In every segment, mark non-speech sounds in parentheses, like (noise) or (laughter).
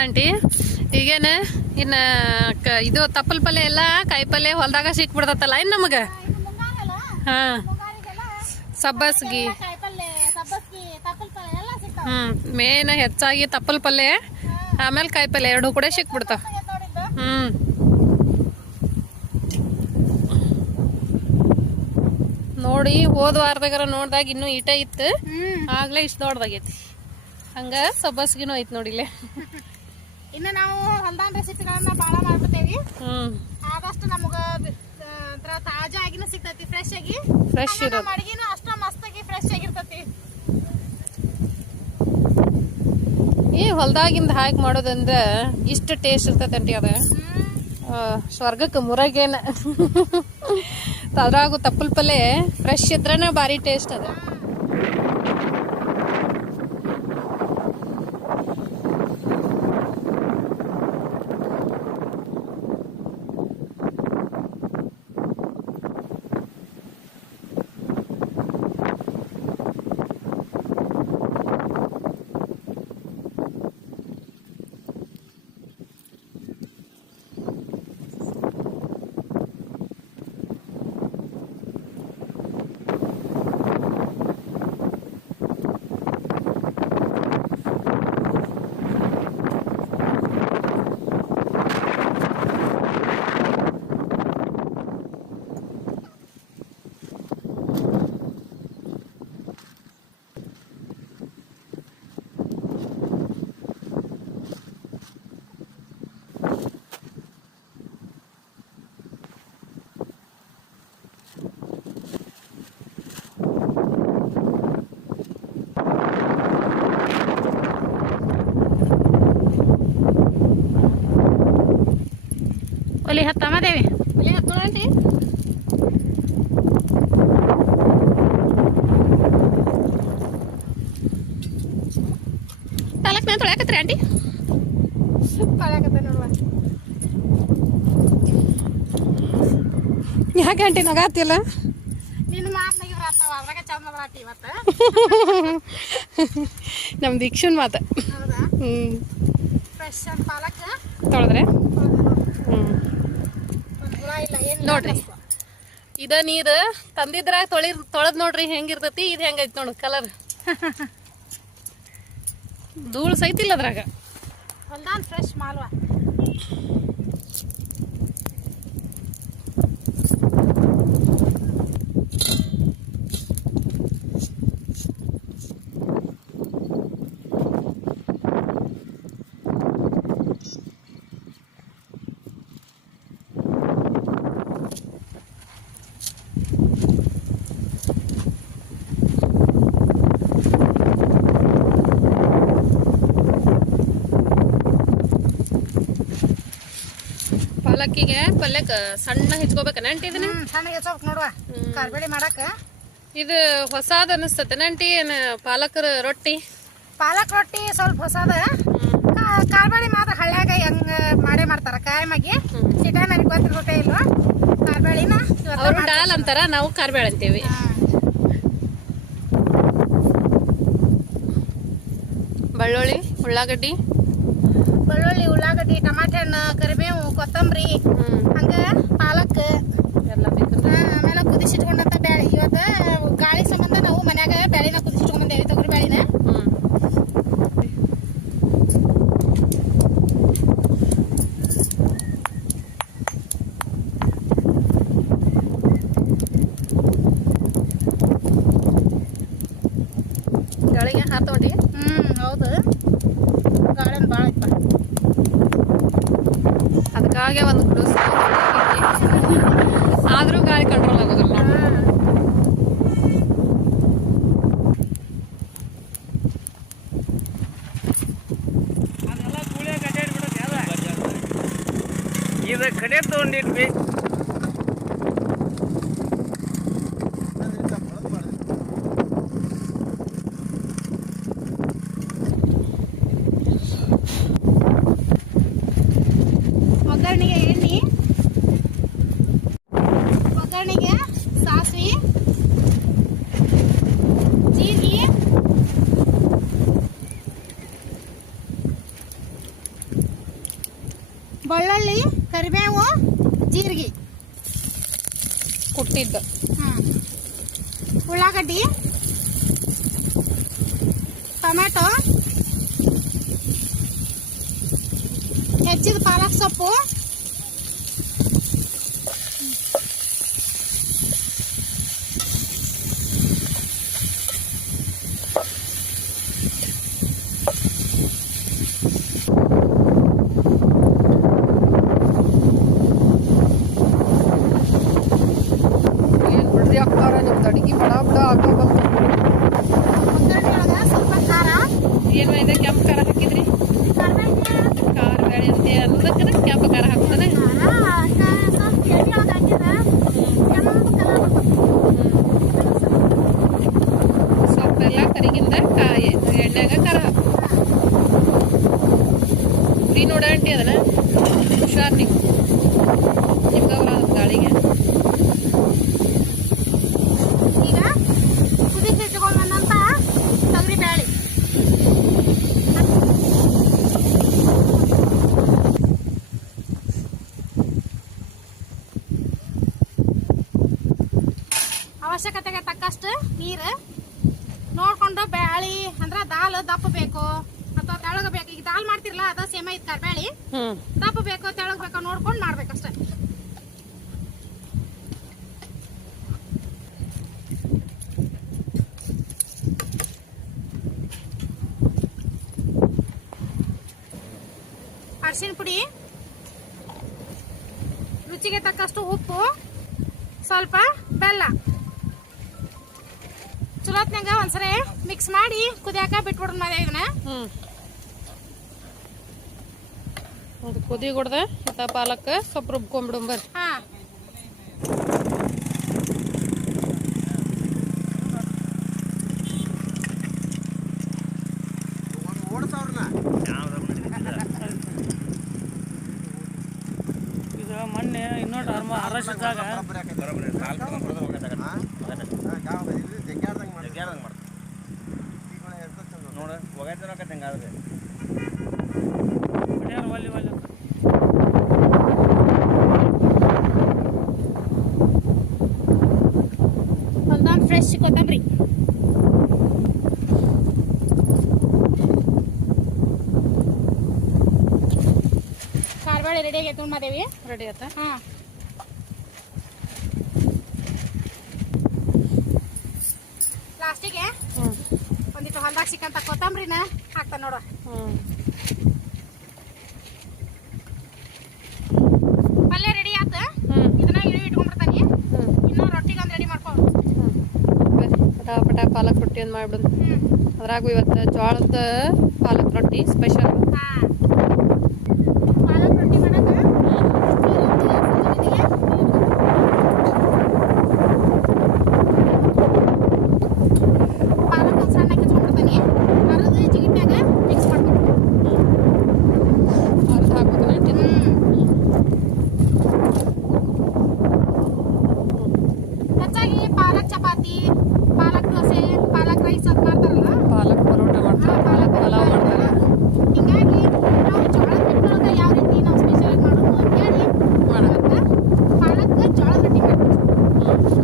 Aunty. ಈಗೇನ ಇನ್ನ ಕ- ಇದು ತಪ್ಪಲ್ ಪಲ್ಯ ಎಲ್ಲ ಕಾಯಿ ಪಲ್ಯ ಹೊಲ್ದಾಗ ಸಿಕ್ಬಿಡ್ತತ್ತಲ್ಲ ಇನ್ ನಮಗ? ಹಾಂ. ಸಬ್ಬಸ್ಗಿ. ಹ್ಮ್ ಮೇನ್ ಹೆಚ್ಚಾಗಿ ತಪ್ಪಲ್ ಪಲ್ಯ ಆಮೇಲೆ ಕಾಯಿ ಪಲ್ಯ ಎರಡು ಕೂಡ ಸಿಕ್ಬಿಡ್ತಾವ. ಹ್ಮ್. ನೋಡಿ ಹೋದ ವಾರದಾಗಾರ ನೋಡ್ದಾಗ ಇನ್ನೂ ಈಟ ಇತ್ತು. ಆಗ್ಲೇ ಇಷ್ಟು ದೊಡ್ಡದಾಗೈತಿ ಹಂಗ ಸಬ್ಬಸ್ಗಿನೂ ಐತಿ ನೋಡಿ ಇಲ್ಲೇ. ಇನ್ನು ನಾವು ಹೊಲ್ದಾನ್ ರೆಸಿಪಿಗಳನ್ನ ಭಾಳ ಮಾಡ್ಬಿಡ್ತೇವಿ ಆದಷ್ಟು ನಮಗ ತಾಜಾ ಆಗಿನ ಸಿಗ್ತೈತಿ ಫ್ರೆಶ್ ಆಗಿ. ಫ್ರೆಶ್ ಅಡಿಗೆನು ಅಷ್ಟ ಮಸ್ತಾಗಿ ಫ್ರೆಶ್ ಆಗಿರ್ತೈತಿ. ಈ ಹೊಲ್ದಾಗಿಂದ ಹಾಕಿ ಮಾಡೋದಂದ್ರೆ ಇಷ್ಟು ಟೇಸ್ಟ್ ಇರ್ತೈತಂಟಿ ಅದ. ಸ್ವರ್ಗಕ್ಕೆ ಮುರಗೇನ. (laughs) ಅದ್ರಾಗು ತಪ್ಪಲ್ ಪಲ್ಲೆ ಫ್ರೆಶ್ ಇದ್ರನ ಭಾರಿ ಟೇಸ್ಟ್ ಅದ. ಒಲಿ ಹತ್ತಮ್ಮ ದೇವಿ ಒಲೆ ಹತ್ತೋಣ ಆಂಟಿ ತಾಲಕ್ ಮೇಲೆ ತೊಳ್ಯಾಕತ್ರಿ ಆಂಟಿ ತೊಳ್ಯಾಕತ್ತೆ ನೋಡುವ ಯಾಕೆ ಆಂಟಿ ನಗಾತಿಲ್ಲ ನಿನ್ನ ಮಾತ್ನಾಗ ಅದ್ರಾಗ ಚಂದ ಬರತಿ ಇವತ್ತ ನಮ್ಮ ದೀಕ್ಷನ್ ಮಾತ ಹೌದಾ ಹ್ಮ್ ಫ್ರೆಶ್ ಅಂತ ಪಾಲಕ್ ತೊಳೆದ್ರೆ ಹ್ಮ್ ಒಂದ್ ಹುಳ ಇಲ್ಲ ಏನ್ ನೋಡ್ರಿ. ಇದ ನೀರ್ ತಂದಿದ್ರಾಗ ತೊಳಿ ತೊಳೆದ್ ನೋಡ್ರಿ ಹೆಂಗಿರ್ತೈತಿ ಇದು ಹೆಂಗೈತಿ ನೋಡು ಕಲರ್ ಧೂಳು ಸೈತಿಲ್ಲ ಅದ್ರಾಗ. ಹೊಲ್ದಾನ್ ಫ್ರೆಶ್ ಮಾಲ್ವ? ಪಾಲಕ್ಕಿಗೆ ಪಲ್ಯಕ್ಕೆ ಸಣ್ಣ ಹೆಚ್ಕೋಬೇಕನ ಅಂಟಿ ಇದನ್ನ? ಸಣ್ಣಗೆ ಸಣ್ಣ ಹೆಚ್ಚೋಕ್ ನೋಡುವ. ಕಾರ್ಬೇಳಿ ಮಾಡಾಕ. ಇದು ಹೊಸಾದ ಅನಿಸ್ತತೆ ನಂಟಿ ಏನ ಪಾಲಕರ ರೊಟ್ಟಿ? ಪಾಲಕ್ ರೊಟ್ಟಿ ಸ್ವಲ್ಪ ಹೊಸದ. ಕಾ- ಕಾರ್ಬೇಳಿ ಮಾತ್ರ ಹಳ್ಳ್ಯಾಗ ಹೆಂಗ ಮಾಡೇ ಮಾಡ್ತಾರ ಕಾಯಮಾಗಿ ಸಿಟಾ ನನಗೆ ಗೊತ್ತಿರೋಟೇ ಇಲ್ವಾ? ಕಾರ್ಬೇಳಿನ ಅವರು ಡಾಲ್ ಅಂತಾರ ನಾವು ಕಾರ್ಬೇಳ ಅಂತೀವಿ. ಬೆಳ್ಳುಳ್ಳಿ ಉಳ್ಳಾಗಡ್ಡಿ. ಬೆಳ್ಳುಳ್ಳಿ ಉಳ್ಳಾಗಡ್ಡಿ ಟಮಾಟೆ ಹಣ್ಣು ಕರಿಬೇವು ಕೊತ್ತಂಬರಿ ಹಂಗ ಪಾಲಕ್. ಆಮೇಲೆ ಕುದಿಸಿಟ್ಕೊಂಡಂತ ಬ್ಯಾಳಿ. ಇವತ್ತು ಗಾಳಿ ಸಂಬಂಧ ನಾವು ಮನ್ಯಾಗ ಬ್ಯಾಳಿನ ಕುದಿಸಿಟ್ಕೊಂಡ್ಬಂದೇವಿ ತೊಗರಿ ಬ್ಯಾಳಿನ. ಅದಕ್ಕಾಗೆ ಒಂದು ಸೊಪ್ಪೆಲ್ಲ ಕರಿಗಿಂದ ಕಾಯಿ ಎಣ್ಣೆಗ ಖಾರ ಹಾಕು ಕುಡಿ ನೋಡ ಆಂಟಿ ಅದನ್ನ ಹುಷಾರ್ ನೀವು ನಿಮ್ಗವ್ರ ಗಾಳಿಗೆ ಈಗ ಕುದಿಸಿ ಇಟ್ಕೊಂಡಂತ ತೊಗರಿ ಬೇಳೆ ಅವಶ್ಯಕತೆಗೆ ತಕ್ಕಷ್ಟು ನೀರು ನೋಡ್ಕೊಂಡು ಬ್ಯಾಳಿ ಅಂದ್ರೆ ದಾಲ್ ದಪ್ಪ ಬೇಕು. ಅಥವಾ ತೆಳಗ ಬೇಕು. ಈಗ ದಾಲ್ ಮಾಡ್ತಿರಲ್ಲ ಅದ ಸೇಮ ಇದ್ ಕರ್ಬೇಳಿ ದಪ್ಪ ಬೇಕೋ ತೆಳಗ ಬೇಕು ನೋಡ್ಕೊಂಡು ಮಾಡ್ಬೇಕಷ್ಟೇ ಅರ್ಶಿನ ಪುಡಿ. ರುಚಿಗೆ ತಕ್ಕಷ್ಟು ಉಪ್ಪು. ಸ್ವಲ್ಪ ಬೆಲ್ಲ. ಚಲೋತ್ನಾಗ ಒಂದ್ಸರಿ ಮಿಕ್ಸ್ ಮಾಡಿ ಕುದಿಯಾಕ ಬಿಟ್ಬಿಡೋಣ ಮದ ಇದನ್ನ. ಅದು ಕುದಿ ಕೊಡ್ದ ಪಾಲಕ್ ಸ್ವಲ್ಪ ರುಬ್ಕೊಂಡ್ಬಿಡು ಬರ್ರಿ. ಹಾ. ಒಂದೊಂದು ಕಾರ್ಬಾಳೆ ರೆಡಿ ಆಗೈತೆ ಮಾದೇವಿ? ರೆಡಿ ಆಯ್ತಾ ಹಾ. ಲಾಸ್ಟಿಗೆ ಒಂದಿಟ್ಟು ಹೊಲ್ದಾಗ ಸಿಕ್ಕಂತ ಕೊತ್ತಂಬ್ರಿನ ಹಾಕ್ತಾನೆ ನೋಡ. ಹ್ಮ್ ಪಲ್ಯ ರೆಡಿ ಆತ ಹ್ಮ್ ಇದನ್ನ ಇಳಿ ಇಟ್ಕೊಂಡ್ಬಿಡ್ತಾನೆ ಹ್ಮ್ ಇನ್ನು ರೊಟ್ಟಿಗೆ ಒಂದು ರೆಡಿ ಮಾಡ್ಕೊ ಹ್ಮ್ ಬರ್ರಿ ಪಟ ಪಾಲಕ್ ರೊಟ್ಟಿ ಅಂತ ಮಾಡ್ಬಿಡೋದು ಅದ್ರಾಗು ಇವತ್ತು ಜೋಳದ ಪಾಲಕ್ ರೊಟ್ಟಿ ಸ್ಪೆಷಲ್ ಹಾ ಪಾಲಕ್ ರೊಟ್ಟಿ ಮಾಡಕ ಪಾಲಕ್ ಒಂದು ಸಣ್ಣ ಕಿಚ್ಕೊಂಡ್ಬಿಡ್ತಾನೆ ಅರದು ಜಿಗಿಟ್ಟಾಗ ಮಿಕ್ಸ್ ಮಾಡ್ಬೇಕು ಅರ್ಧ ಹಾಕ್ಬೇಕನ ಹೆಚ್ಚಾಗಿ ಪಾಲಕ್ ಚಪಾತಿ ಪಾಲಕ್ ದೋಸೆ ಪಾಲಕ್ ರೈಸ್ ಅಂತ ಮಾಡ್ತಾರಲ್ಲ ಪಾಲಕ್ ಪರೋಟ ಆ ಮಾಡ್ತಾರೆ ಪಾಲಕ್ ಪಲಾವ್ ಮಾಡ್ತಾರೆ ಹಿಂಗಾಗಿ ನಾವು ಜೋಳದ ಹಿಟ್ಟೊಳಗ ಯಾವ ರೀತಿ ನಾವು ಸ್ಪೆಷಲ್ ಮಾಡೋದು ಅಂತ ಹೇಳಿ ಮಾಡೋದು. ಇವತ್ತ ಪಾಲಕ್ ಜೋಳದ ರೊಟ್ಟಿ ಮಾಡ್ತೀವಿ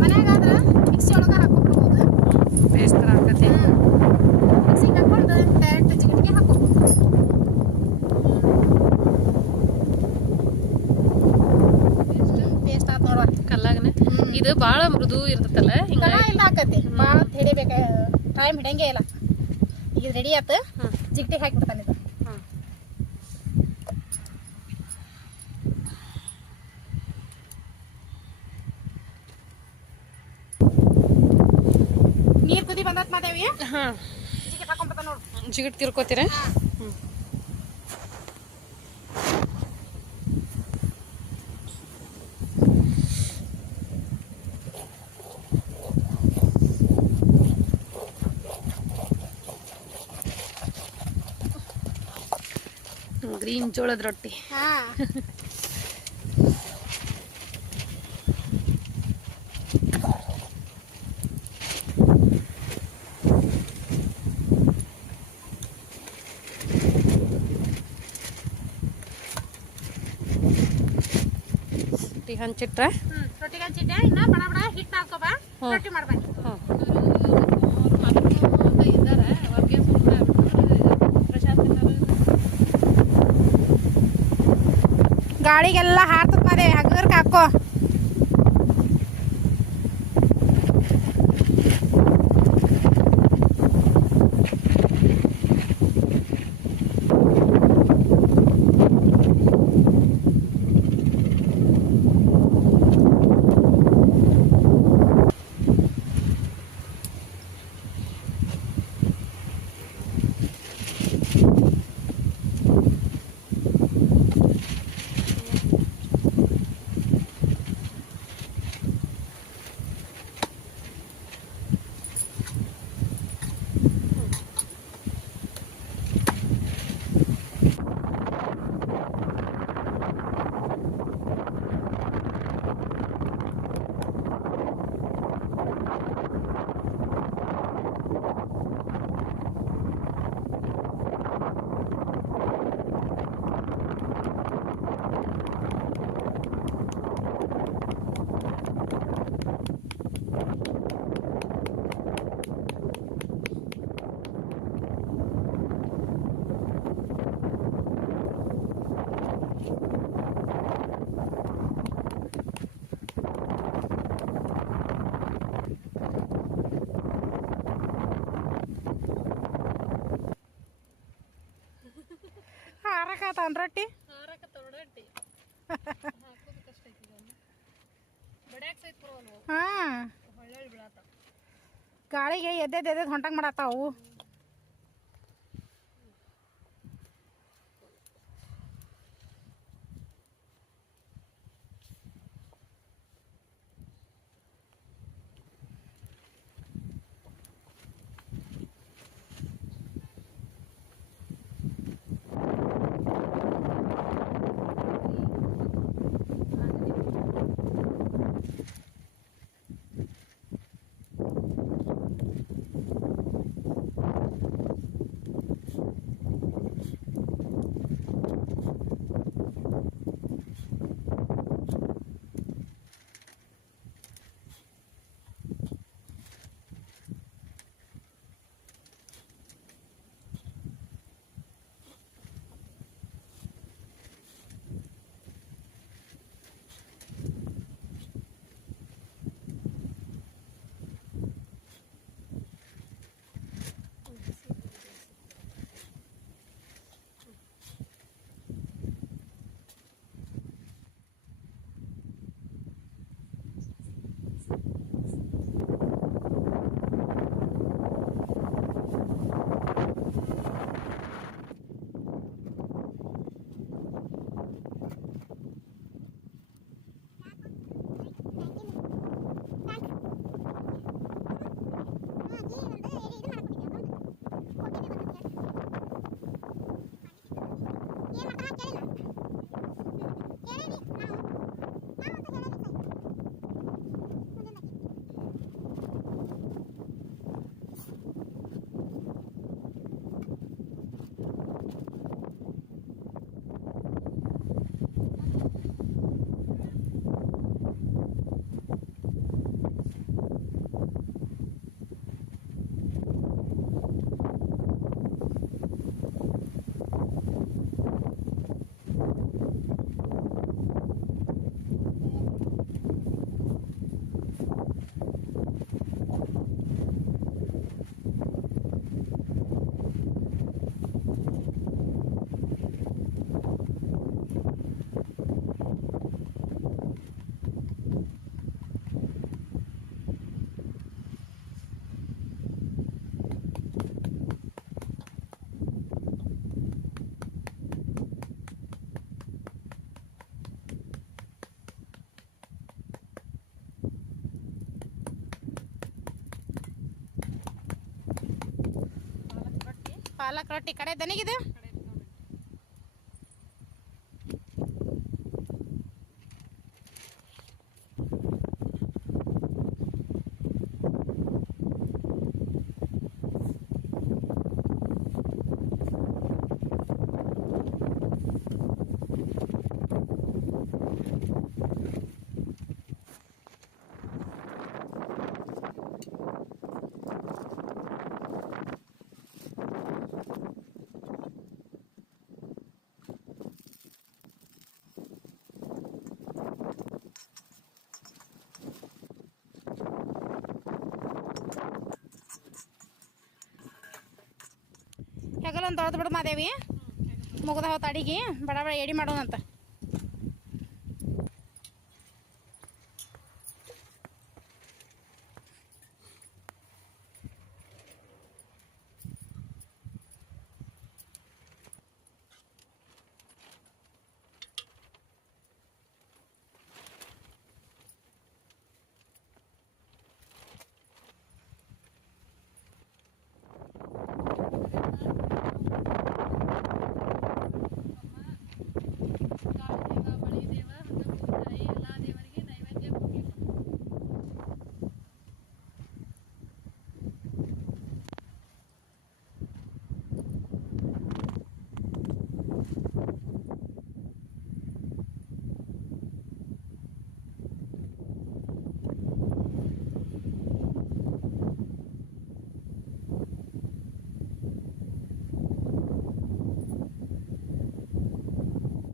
ಮನ್ಯಾಗಾದ್ರ ಮಿಕ್ಸಿ ಒಳಗ ಹಾಕೊಂಡ್ಬಿಡ್ಬೋದು ಪೇಸ್ಟ್ ಥರ ಆಕತಿ ಮಿಕ್ಸಿಗೆ ಹಾಕೊಂಡು ಡೈರೆಕ್ಟ್ ಚಿಕನ್ಗೆ ಹಾಕೋಬಹುದು ಪೇಸ್ಟ್ ಆತ್ ನೋಡುವ ಕಲ್ಲಾಗನೆ ಇದು ಭಾಳ ಮೃದು ಇರ್ತೈತಲ್ಲ ಇಲ್ಲ ಹಿಂಗಾಗಿ ಇಲ್ಲ ಆಕತಿ. ಭಾಳ ಹಿಡಿಬೇಕ ಟೈಮ್ ಹಿಡಂಗೇ ಇಲ್ಲ. ಈಗ ರೆಡಿ ಆತ ಹ್ಮ್. ಜಿಗ್ಟಿಗೆ ಹಾಕಿಬಿಡ್ತಾನೆ ಇದು. ನೀರ್ ಕುದಿ ಬಂದತ್ ಮಾದೇವಿ? ಹಾಂ. ಜಿಗಿಟ್ ಹಾಕೊಂಡ್ಬಿಡ್ತಾನೆ ನೋಡು. ಜಿಗಿಟ್ ತಿರ್ಕೋತೀರ ಹ್ಞೂ ಗ್ರೀನ್ ಜೋಳದ ರೊಟ್ಟಿ. ಹಾ. ರೊಟ್ಟಿ ಹಂಚಿಟ್ರೆ? ಹ್ಮ್ ರೊಟ್ಟಿಗೆ ಹಚ್ಚಿಟ್ಟೆ ಇನ್ನ ಬಡ ಬಡ ಹಿಟ್ಟು ಹಾಕೋಬಾ ರೊಟ್ಟಿ ಮಾಡ್ಬೇಕು. ಗಾಳಿಗೆಲ್ಲ ಹಾರ್ತದ ಮದೆ ಹಗರ್ಕ ಹಾಕೋ ಹಾರಕತ್ತಾನ ರೊಟ್ಟಿ? ಹಾ. ಗಾಳಿಗೆ ಎದ್ದೆದ್ ಎದ್ದೆದ್ ಹೊಂಟಂಗ್ ಮಾಡತ್ತಾವು ಪಾಲಕ್ ರೊಟ್ಟಿ ಕಡೆ ದನಿಗಿದೆ. ಒಂದು ತೊಳೆದು ಬಿಡು ಮಾದೇವಿ. ಮುಗ್ದ ಹೋತ ಅಡಿಗೆ. ಬಡ ಬಡ ಎಡಿ ಮಾಡೋಣಂತ.